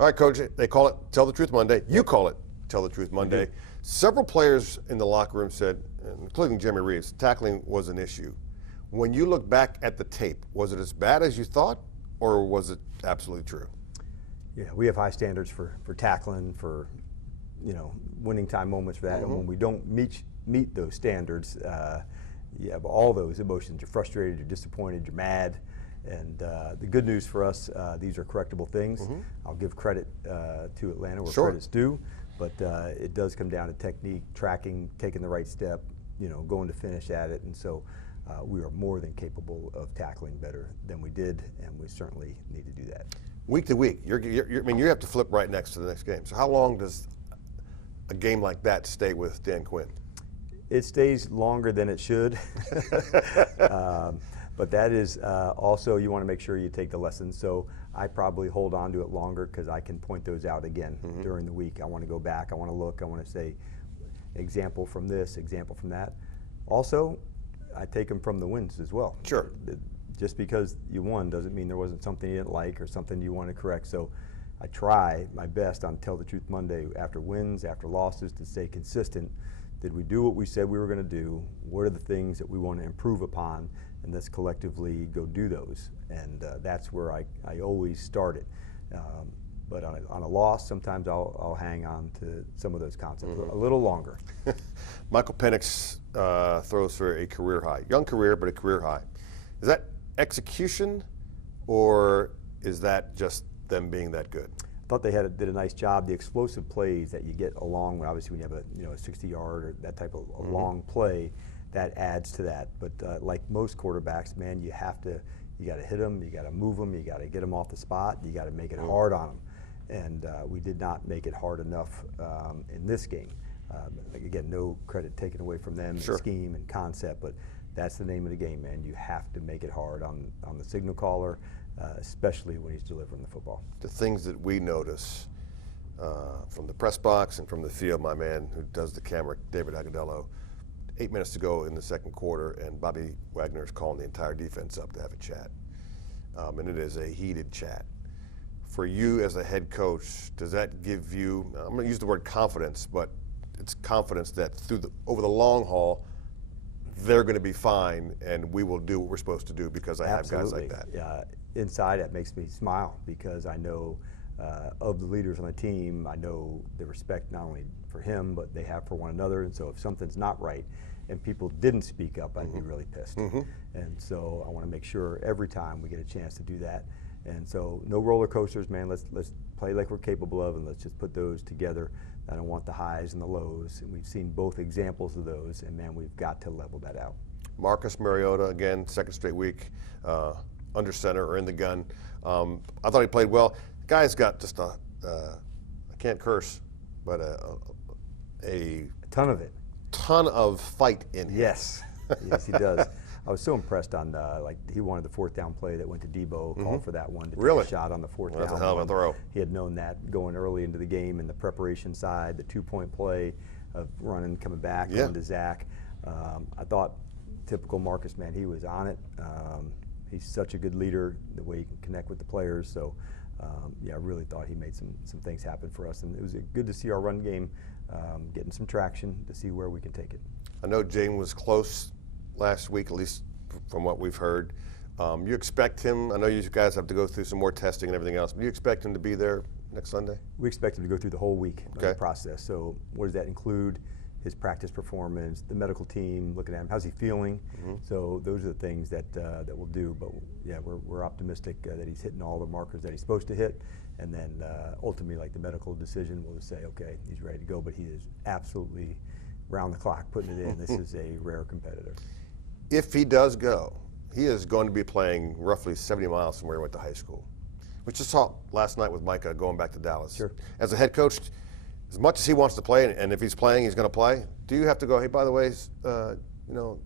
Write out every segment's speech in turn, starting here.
All right, Coach, they call it Tell the Truth Monday. You call it Tell the Truth Monday. Several players in the locker room said, including Jimmy Reeves, tackling was an issue. When you look back at the tape, was it as bad as you thought, or was it absolutely true? Yeah, we have high standards for tackling, for winning time moments for that. And when we don't meet those standards, you have all those emotions. You're frustrated, you're disappointed, you're mad. And the good news for us, these are correctable things. I'll give credit to Atlanta where credit's due, but it does come down to technique, tracking, taking the right step, going to finish at it. And so we are more than capable of tackling better than we did, and we certainly need to do that. Week to week, I mean, you have to flip right next to the next game. So how long does a game like that stay with Dan Quinn? It stays longer than it should. But that is also, you want to make sure you take the lessons. So I probably hold on to it longer because I can point those out again during the week. I want to go back, I want to look, I want to say, example from this, example from that. Also, I take them from the wins as well. Sure. Just because you won doesn't mean there wasn't something you didn't like or something you want to correct. So I try my best on Tell the Truth Monday after wins, after losses, to stay consistent. Did we do what we said we were going to do? What are the things that we want to improve upon? And let's collectively go do those. And that's where I always start it. But on a loss, sometimes I'll hang on to some of those concepts a little longer. Michael Penix throws for a career high. Young career, but a career high. Is that execution, or is that just them being that good? I thought they did a nice job. The explosive plays that you get along, obviously when you have a 60-yard or that type of a long play, that adds to that. But like most quarterbacks, man, you got to hit them, you got to move them, you got to get them off the spot, you got to make it hard on them. And we did not make it hard enough in this game. Again, no credit taken away from them, and scheme and concept, but that's the name of the game, man. You have to make it hard on the signal caller, especially when he's delivering the football. The things that we notice from the press box and from the field, my man who does the camera, David Agadello, 8 minutes to go in the second quarter, and Bobby Wagner is calling the entire defense up to have a chat. And it is a heated chat. For you as a head coach, does that give you, I'm going to use the word confidence, but it's confidence that over the long haul, they're going to be fine, and we will do what we're supposed to do because I have guys like that. Yeah, inside it makes me smile because I know of the leaders on the team, I know the respect not only for him, but they have for one another. And so if something's not right and people didn't speak up, I'd be really pissed. And so I want to make sure every time we get a chance to do that. And so no roller coasters, man. Let's play like we're capable of, and let's just put those together. I don't want the highs and the lows, and we've seen both examples of those, and man, we've got to level that out. Marcus Mariota, again, second straight week, under center or in the gun. I thought he played well. The guy's got just I can't curse, but a ton of it. Ton of fight in him. Yes, yes, he does. I was so impressed on like he wanted the fourth down play that went to Debo, called for that one to take a shot on the fourth down. That's a hell of a throw. He had known that going early into the game, and the preparation side, the 2-point play of running, coming back, going to Zach. I thought typical Marcus, man, he was on it. He's such a good leader, the way he can connect with the players. So yeah, I really thought he made some things happen for us, and it was good to see our run game getting some traction to see where we can take it. I know Jane was close last week, at least from what we've heard. You expect him, I know you guys have to go through some more testing and everything else, but do you expect him to be there next Sunday? We expect him to go through the whole week of the process. So what does that include? His practice performance, the medical team looking at him, how's he feeling? So those are the things that we'll do. But yeah, we're optimistic that he's hitting all the markers that he's supposed to hit. And then ultimately, like the medical decision, we'll just say, okay, he's ready to go. But he is absolutely round the clock putting it in. This is a rare competitor. If he does go, he is going to be playing roughly 70 miles from where he went to high school. We just saw last night with Micah going back to Dallas. Sure. As a head coach, as much as he wants to play, and if he's playing, he's going to play, do you have to go, hey, by the way, you know,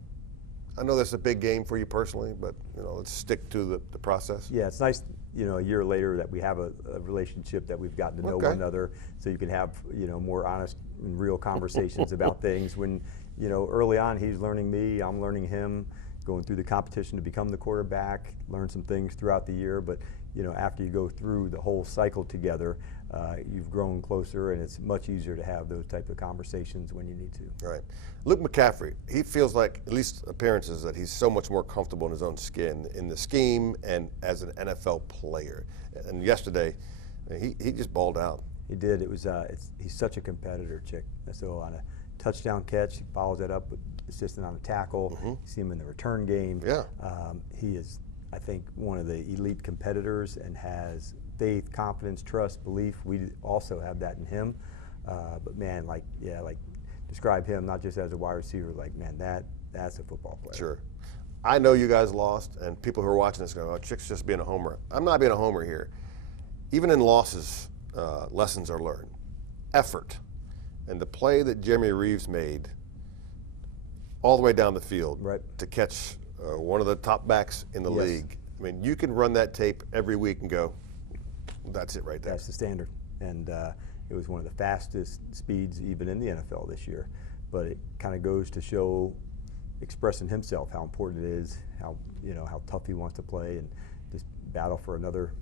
I know this is a big game for you personally, but you know, let's stick to the process? Yeah, it's nice, you know, a year later that we have a relationship that we've gotten to know one another, so you can have, you know, more honest and real conversations about things. When, you know, early on he's learning me, I'm learning him, going through the competition to become the quarterback, learn some things throughout the year, but after you go through the whole cycle together, you've grown closer, and it's much easier to have those type of conversations when you need to. Right. Luke McCaffrey, he feels like, at least appearances, that he's so much more comfortable in his own skin, in the scheme and as an NFL player. And yesterday, he just balled out. He did. It was. He's such a competitor, Chick. So on a touchdown catch, he follows that up with assisting on a tackle. You see him in the return game. Yeah. He is, I think, one of the elite competitors and has faith, confidence, trust, belief. We also have that in him. But man, describe him not just as a wide receiver. Like, man, that's a football player. Sure. I know you guys lost, and people who are watching this go, "Oh, Chick's just being a homer." I'm not being a homer here. Even in losses, lessons are learned. Effort. And the play that Jeremy Reeves made all the way down the field to catch one of the top backs in the league. I mean, you can run that tape every week and go, that's it right there. That's the standard. And it was one of the fastest speeds even in the NFL this year. But it kind of goes to show, expressing himself, how important it is, how tough he wants to play, and just battle for another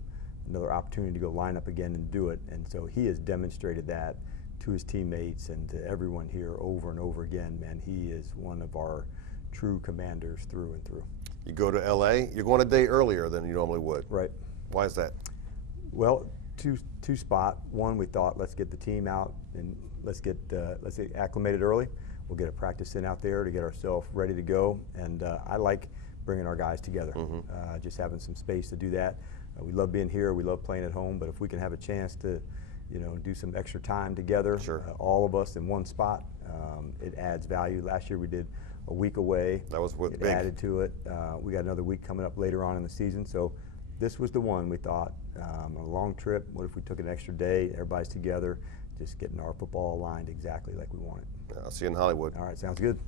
opportunity to go line up again and do it. And so he has demonstrated that to his teammates and to everyone here over and over again. Man, he is one of our true commanders through and through. You go to LA, you're going a day earlier than you normally would. Right. Why is that? Well, two spot. One, we thought, let's get the team out and let's get acclimated early. We'll get a practice in out there to get ourselves ready to go. And I like bringing our guys together, just having some space to do that. We love being here. We love playing at home. But if we can have a chance to, do some extra time together, all of us in one spot, it adds value. Last year we did a week away. That was big. Added to it. We got another week coming up later on in the season. So this was the one we thought, a long trip. What if we took an extra day? Everybody's together, just getting our football aligned exactly like we want it. I'll see you in Hollywood. All right, sounds good.